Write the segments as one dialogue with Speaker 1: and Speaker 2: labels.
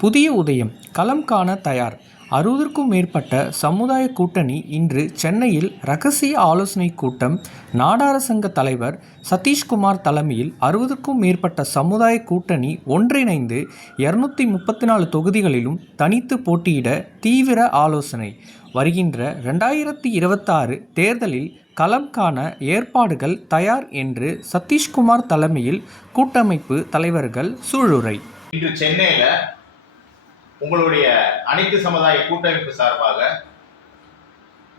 Speaker 1: புதிய உதயம் களம் காண தயார். அறுபதுக்கும் மேற்பட்ட சமுதாய கூட்டணி இன்று சென்னையில் ரகசிய ஆலோசனைக் கூட்டம். நாடார சங்க தலைவர் சதீஷ்குமார் தலைமையில் அறுபதுக்கும் மேற்பட்ட சமுதாய கூட்டணி ஒன்றிணைந்து இருநூத்தி முப்பத்தி நாலு தொகுதிகளிலும் தனித்து போட்டியிட தீவிர ஆலோசனை. வருகின்ற ரெண்டாயிரத்தி இருபத்தாறு தேர்தலில் களம் காண ஏற்பாடுகள் தயார் என்று சதீஷ்குமார் தலைமையில் கூட்டமைப்பு தலைவர்கள் சூளுரை.
Speaker 2: இன்று சென்னையில் உங்களுடைய அனைத்து சமுதாய கூட்டமைப்பு சார்பாக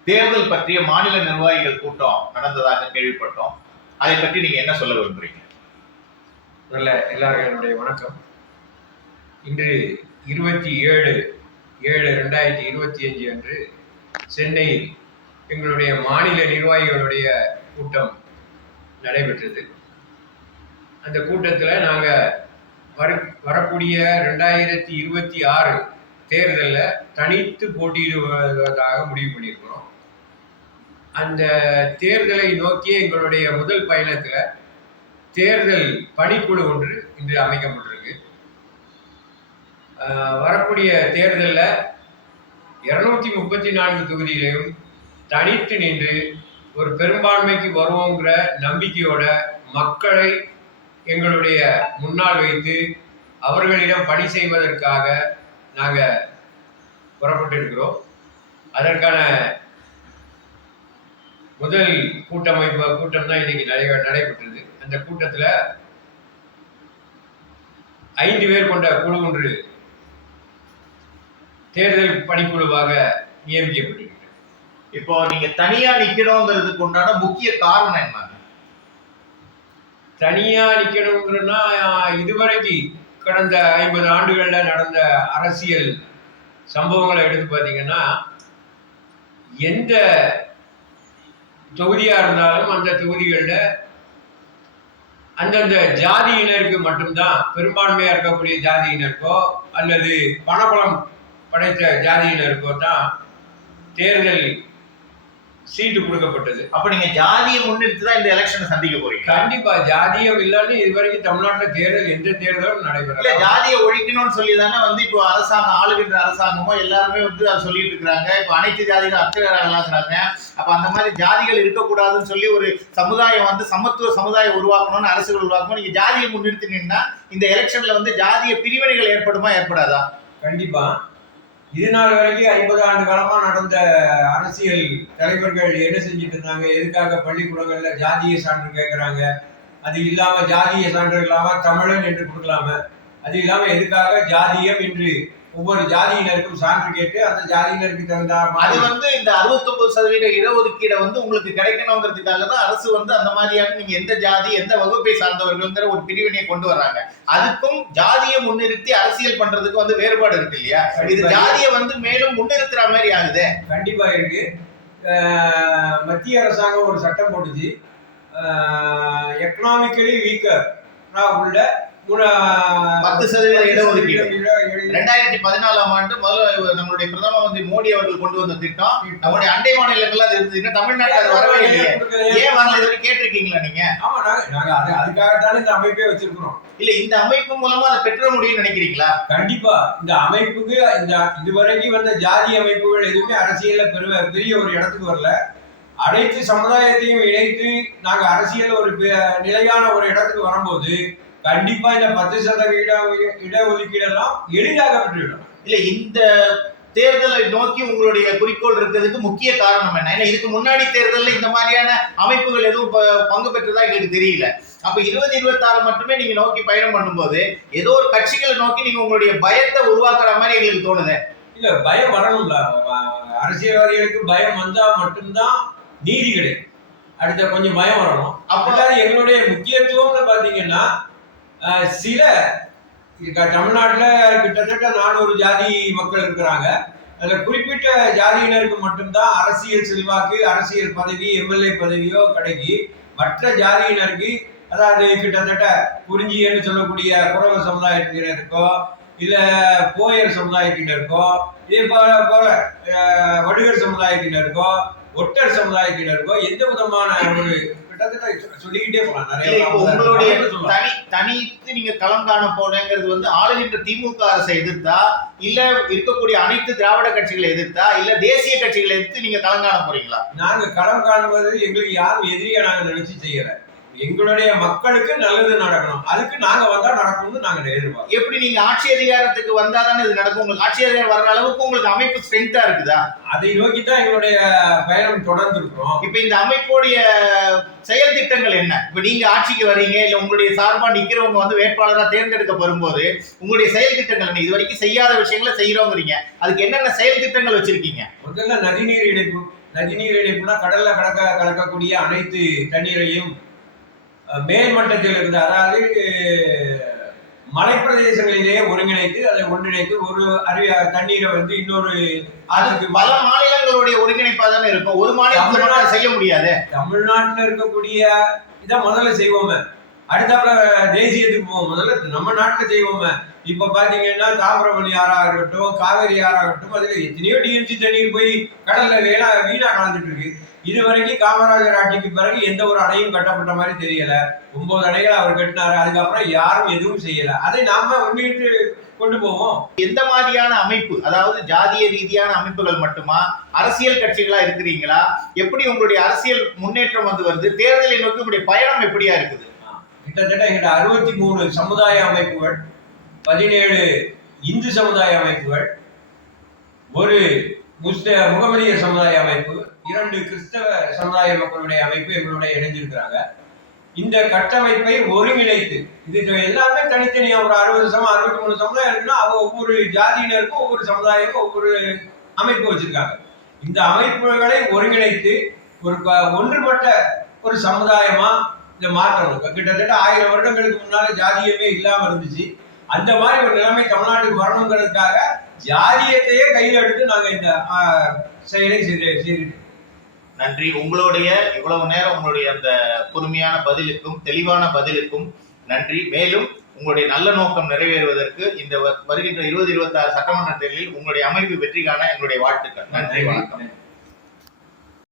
Speaker 2: தேர்தல் பற்றிய மாநில நிர்வாகிகள் கூட்டம் நடந்ததாக கேள்விப்பட்டோம். அதை பற்றி நீங்க என்ன சொல்ல விரும்புறீங்க?
Speaker 3: நல்ல எல்லாருக்கும் என்னுடைய வணக்கம். இன்று இருபத்தி ஏழு ஏழு ரெண்டாயிரத்தி இருபத்தி அஞ்சு அன்று சென்னையில் எங்களுடைய மாநில நிர்வாகிகளுடைய கூட்டம் நடைபெற்றது. அந்த கூட்டத்தில் நாங்கள் வர வரக்கூடிய ரெண்டாயிரத்தி இருபத்தி ஆறு தேர்தலில் தனித்து போட்டியிடுவதாக முடிவு பண்ணியிருக்கிறோம். அந்த தேர்தலை நோக்கிய எங்களுடைய முதல் பயணத்தில் தேர்தல் பணிக்குழு ஒன்று இன்று அமைக்கப்பட்டிருக்கு. வரக்கூடிய தேர்தலில் இருநூத்தி முப்பத்தி நான்கு தொகுதியிலையும் தனித்து நின்று ஒரு பெரும்பான்மைக்கு வருவோங்கிற நம்பிக்கையோட மக்களை எங்களுடைய முன்னால் வைத்து அவர்களிடம் பணி செய்வதற்காக நாங்கள் புறப்பட்டிருக்கிறோம். அதற்கான முதல் கூட்டமைப்பு கூட்டம் தான் இன்னைக்கு நடை நடைபெற்றது. அந்த கூட்டத்தில் ஐந்து பேர் கொண்ட குழு ஒன்று தேர்தல் பணிக்குழுவாக நியமிக்கப்பட்டிருக்கிறது.
Speaker 2: இப்போ நீங்க தனியா நிற்கிறோங்கிறதுக்கு உண்டான முக்கிய காரணம் என்ன
Speaker 3: தனியா நிக்கணுங்கிறன்னா இதுவரைக்கு கடந்த ஐம்பது ஆண்டுகள்ல நடந்த அரசியல் சம்பவங்களை எடுத்து பார்த்தீங்கன்னா எந்த தொகுதியா இருந்தாலும் அந்த தொகுதிகளில் அந்தந்த ஜாதியினருக்கு மட்டும்தான் பெரும்பான்மையா இருக்கக்கூடிய ஜாதியினருக்கோ அல்லது பணபலம் படைத்த ஜாதியினருக்கோ தான் தேர்தல் சீட்டு கொடுக்கப்பட்டது.
Speaker 2: அப்ப நீங்க ஜாதியை முன்னிறுத்தி தான் இந்த எலெக்ஷனை சந்திக்க போறீங்க.
Speaker 3: கண்டிப்பா ஜாதியம் இல்லைன்னு இதுவரைக்கும் தமிழ்நாட்டில் தேர்தல் எந்த தேர்தலும்
Speaker 2: இல்ல
Speaker 3: நடைபெறல
Speaker 2: ஜாதியை ஒழிக்கணும்னு சொல்லி தானே வந்து இப்போ அரசாங்கம் ஆளுகின்ற அரசாங்கமோ எல்லாருமே வந்து அதை சொல்லிட்டு இருக்காங்க இப்போ அனைத்து ஜாதிகளும் அத்தகையாகிறாங்க அப்ப அந்த மாதிரி ஜாதிகள் இருக்கக்கூடாதுன்னு சொல்லி ஒரு சமுதாயம் வந்து சமத்துவ சமுதாயம் உருவாக்கணும்னு அரசுகள் உருவாக்கணும். நீங்க ஜாதியை முன்னிறுத்தினீங்கன்னா இந்த எலெக்ஷன்ல வந்து ஜாதிய பிரிவினைகள் ஏற்படுமா ஏற்படாதா?
Speaker 3: கண்டிப்பா. இது நாள் வரைக்கும் ஐம்பது ஆண்டு காலமா நடந்த அரசியல் தலைவர்கள் என்ன செஞ்சுட்டு இருந்தாங்க? எதுக்காக பள்ளிக்கூடங்கள்ல ஜாதிய சான்று கேட்குறாங்க அது இல்லாம ஜாதிய சான்று இல்லாம தமிழன் என்று கொடுக்கலாம? அது இல்லாம எதுக்காக ஜாதியம் என்று ஒவ்வொரு ஜாதியினருக்கும் சான்று கேட்டு அந்த ஜாதியினருக்கு தகுந்த
Speaker 2: அது வந்து இந்த 69% சதவீத இடஒதுக்கீடை வந்து உங்களுக்கு கிடைக்கணுங்கிறதுக்காக தான் அரசு வந்து அந்த மாதிரியான நீங்க எந்த ஜாதி எந்த வகுப்பை சார்ந்தவர்கள்ங்கிற ஒரு பிரிவினையை கொண்டு வர்றாங்க. அதுக்கும் ஜாதி முன்னிறுத்தி அரசியல் பண்றதுக்கு வந்து வேறுபாடு இருக்கு இல்லையா? இது ஜாதியை வந்து மேலும் முன்னிறுத்துற மாதிரி ஆகுது.
Speaker 3: கண்டிப்பா இருக்கு. மத்திய அரசாங்கம் ஒரு சட்டம் போட்டுச்சு. எக்கனாமிக்கலி வீக்கர் உள்ள
Speaker 2: பத்து சதவீத இடஒதுக்கீடு.
Speaker 3: இட- இட-
Speaker 2: ரெண்டாயிரத்தி பதினாலாம் ஆண்டு முதல்ல நம்மளுடைய பிரதம மந்திரி மோடி அவர்கள் கொண்டு வந்த திட்டம். நம்முடைய அண்டை மாநிலங்கள்ல அது இருந்ததுன்னா தமிழ்நாட்டுல அது வரவே இல்லையே. ஏன் வரல? இது கேட்டிருக்கீங்களா நீங்க?
Speaker 3: ஆமா நாங்க நாங்க அது அதுக்காகத்தானே இந்த அமைப்பே வச்சிருக்கிறோம்.
Speaker 2: இல்ல இந்த அமைப்பு மூலமா அதை பெற்ற முடியும்னு நினைக்கிறீங்களா?
Speaker 3: கண்டிப்பா. இந்த அமைப்புக்கு இந்த இதுவரைக்கும் வந்த ஜாதி அமைப்புகள் எதுவுமே அரசியல்ல பெரிய பெரிய ஒரு இடத்துக்கு வரல. அனைத்து சமுதாயத்தையும் இணைத்து நாங்க அரசியல் ஒரு நிலையான ஒரு இடத்துக்கு வரும்போது கண்டிப்பா இந்த பத்து சதவீத இடஒதுக்கீடெல்லாம் எளிதாக பெற்றுவிடும்
Speaker 2: இல்ல இந்த தேர்தலை நோக்கி உங்களுடைய குறிக்கோள் இருக்கிறதுக்கு முக்கிய காரணம் என்ன? ஏன்னா இதுக்கு முன்னாடி தேர்தல்ல இந்த மாதிரியான அமைப்புகள் எதுவும் பங்கு பெற்றதா எங்களுக்கு தெரியல. அப்ப இருபது இருபத்தாறு மட்டுமே நீங்க நோக்கி பயணம் பண்ணும்போது ஏதோ ஒரு கட்சிகளை நோக்கி நீங்க உங்களுடைய பயத்தை உருவாக்குற மாதிரி எங்களுக்கு தோணுது.
Speaker 3: இல்ல பயம் வரணும்ல. அரசியல்வாதிகளுக்கு பயம் வந்தா மட்டும்தான் நீதி கிடைக்கும். அடுத்த கொஞ்சம் பயம் வரணும்.
Speaker 2: அப்ப
Speaker 3: அப்படி எங்களுடைய முக்கியத்துவம்னு பாத்தீங்கன்னா சில தமிழ்நாட்டில் கிட்டத்தட்ட நானூறு ஜாதி மக்கள் இருக்கிறாங்க. அதில் குறிப்பிட்ட ஜாதியினருக்கு மட்டும்தான் அரசியல் செல்வாக்கு அரசியல் பதவி எம்எல்ஏ பதவியோ கிடைக்கி மற்ற ஜாதியினருக்கு அதாவது கிட்டத்தட்ட குறிஞ்சியன்னு சொல்லக்கூடிய குறவ சமுதாயத்தினருக்கோ இல்லை போயர் சமுதாயத்தினருக்கோ இதே போல போல வடுகர் சமுதாயத்தினருக்கோ ஒட்டர் சமுதாயத்தினருக்கோ எந்த விதமான ஒரு கிட்டத்தட்ட சொல்லிக்கிட்டே நிறைய
Speaker 2: உங்களுடைய. தனி தனித்து நீங்க களம் காண போனேங்கிறது வந்து ஆளுகின்ற திமுக அரசை எதிர்த்தா இல்ல இருக்கக்கூடிய அனைத்து திராவிட கட்சிகளை எதிர்த்தா இல்ல தேசிய கட்சிகளை எதிர்த்து நீங்க களம் காண போறீங்களா
Speaker 3: நாங்க களம் காணுவது எங்களுக்கு யாரும் எதிரியா நாங்க நினைச்சு செய்யல எங்களுடைய மக்களுக்கு நல்லது நடக்கணும். அதுக்கு நாங்க வந்தா நடக்கும்னு நாங்க எதிர்பார்க்கிறோம்.
Speaker 2: எப்படி நீங்க ஆட்சி அதிகாரத்துக்கு வந்தா தானே இது நடக்கும்? உங்களுக்கு ஆட்சி அதிகாரம் வர்ற அளவுக்கு உங்களுக்கு அமைப்பு ஸ்ட்ரென்த்தா இருக்குதா?
Speaker 3: அதை நோக்கி தான் எங்களுடைய பயணம் தொடர்ந்து இருக்கிறோம்
Speaker 2: இப்ப இந்த அமைப்புடைய செயல் திட்டங்கள் என்ன? இப்ப நீங்க ஆட்சிக்கு வர்றீங்க இல்ல உங்களுடைய சார்பா நிக்கிறவங்க வந்து வேட்பாளரா தேர்ந்தெடுக்க வரும்போது உங்களுடைய செயல் திட்டங்கள் என்ன? இது வரைக்கும் செய்யாத விஷயங்களை செய்யறோங்கிறீங்க அதுக்கு என்னென்ன செயல் திட்டங்கள் வச்சிருக்கீங்க?
Speaker 3: முதல்ல நதிநீர் இணைப்பு. நதிநீர் இணைப்புனா கடல்ல கலக்க கலக்கக்கூடிய அனைத்து தண்ணீரையும் அஹ், மேல் மட்டத்தில் இருந்து அதாவது மலைப்பிரதேசங்களிலேயே ஒருங்கிணைத்து அதை ஒன்றிணைத்து ஒரு அருவி தண்ணீரை வந்து இன்னொரு
Speaker 2: அதுக்கு பல மாநிலங்களுடைய ஒருங்கிணைப்பா தானே இருக்கும். ஒரு அதை செய்ய முடியாது.
Speaker 3: தமிழ்நாட்டுல இருக்கக்கூடிய இதை முதல்ல செய்வோமே. அடுத்தாப்புல தேசியத்துக்கு போவோம். முதல்ல நம்ம நாட்டுல செய்வோமே. இப்ப பாத்தீங்கன்னா தாமிரபரணி ஆறா இருக்கட்டும் காவேரி ஆறா இருக்கட்டும் அதுல எத்தனையோ டிஎம்சி தண்ணீர் போய் கடல்ல வேணா வீணா கலந்துட்டு இருக்கு. இது வரைக்கும் காமராஜர் ஆட்சிக்கு பிறகு எந்த ஒரு அணையும் கட்டப்பட்ட மாதிரி தெரியல. ஒன்பது அணைகள் அவர் கட்டினாரு. அதுக்கப்புறம் யாரும் எதுவும் செய்யல. அதை நாம முன்னிட்டு கொண்டு போவோம்.
Speaker 2: எந்த மாதிரியான அமைப்பு அதாவது ஜாதிய ரீதியான அமைப்புகள் மட்டுமா? அரசியல் கட்சிகளா இருக்கிறீங்களா? எப்படி உங்களுடைய அரசியல் முன்னேற்றம் வந்து வருது? தேர்தலை நோக்கி உங்களுடைய பயணம் எப்படியா இருக்குது?
Speaker 3: கிட்டத்தட்ட எங்கிட்ட அறுபத்தி மூணு சமுதாய அமைப்புகள் பதினேழு இந்து சமுதாய அமைப்புகள் ஒரு முஸ்லிம் முகமதிய சமுதாய அமைப்பு இரண்டு கிறிஸ்தவ சமுதாய மக்களுடைய அமைப்பு எங்களுடைய இணைஞ்சிருக்கிறாங்க. இந்த கட்டமைப்பை ஒருங்கிணைத்து இது எல்லாமே தனித்தனியா ஒரு அறுபது சமம் அறுபத்தி மூணு சமுதாயம் இருக்குன்னா அவங்க ஒவ்வொரு ஜாதியினருக்கும் ஒவ்வொரு சமுதாயமும் ஒவ்வொரு அமைப்பு வச்சிருக்காங்க. இந்த அமைப்புகளை ஒருங்கிணைத்து ஒரு ப- ஒன்றுபட்ட ஒரு சமுதாயமா இந்த மாற்றணும். இப்ப கிட்டத்தட்ட ஆயிரம் வருடங்களுக்கு முன்னால ஜாதியமே இல்லாம இருந்துச்சு. அந்த மாதிரி ஒரு நிலைமை தமிழ்நாட்டுக்கு வரணுங்கிறதுக்காக ஜாதியத்தையே கையில் எடுத்து நாங்க இந்த செயலை செய்து
Speaker 2: நன்றி. உங்களுடைய இவ்வளவு நேரம் உங்களுடைய அந்த பொறுமையான பதிலுக்கும் தெளிவான பதிலுக்கும் நன்றி. மேலும் உங்களுடைய நல்ல நோக்கம் நிறைவேறுவதற்கு இந்த வருகின்ற இருபது இருபத்தாறு சட்டமன்ற தேர்தலில் உங்களுடைய அமைப்பு வெற்றி காண எங்களுடைய வாழ்த்துக்கள். நன்றி வணக்கம்.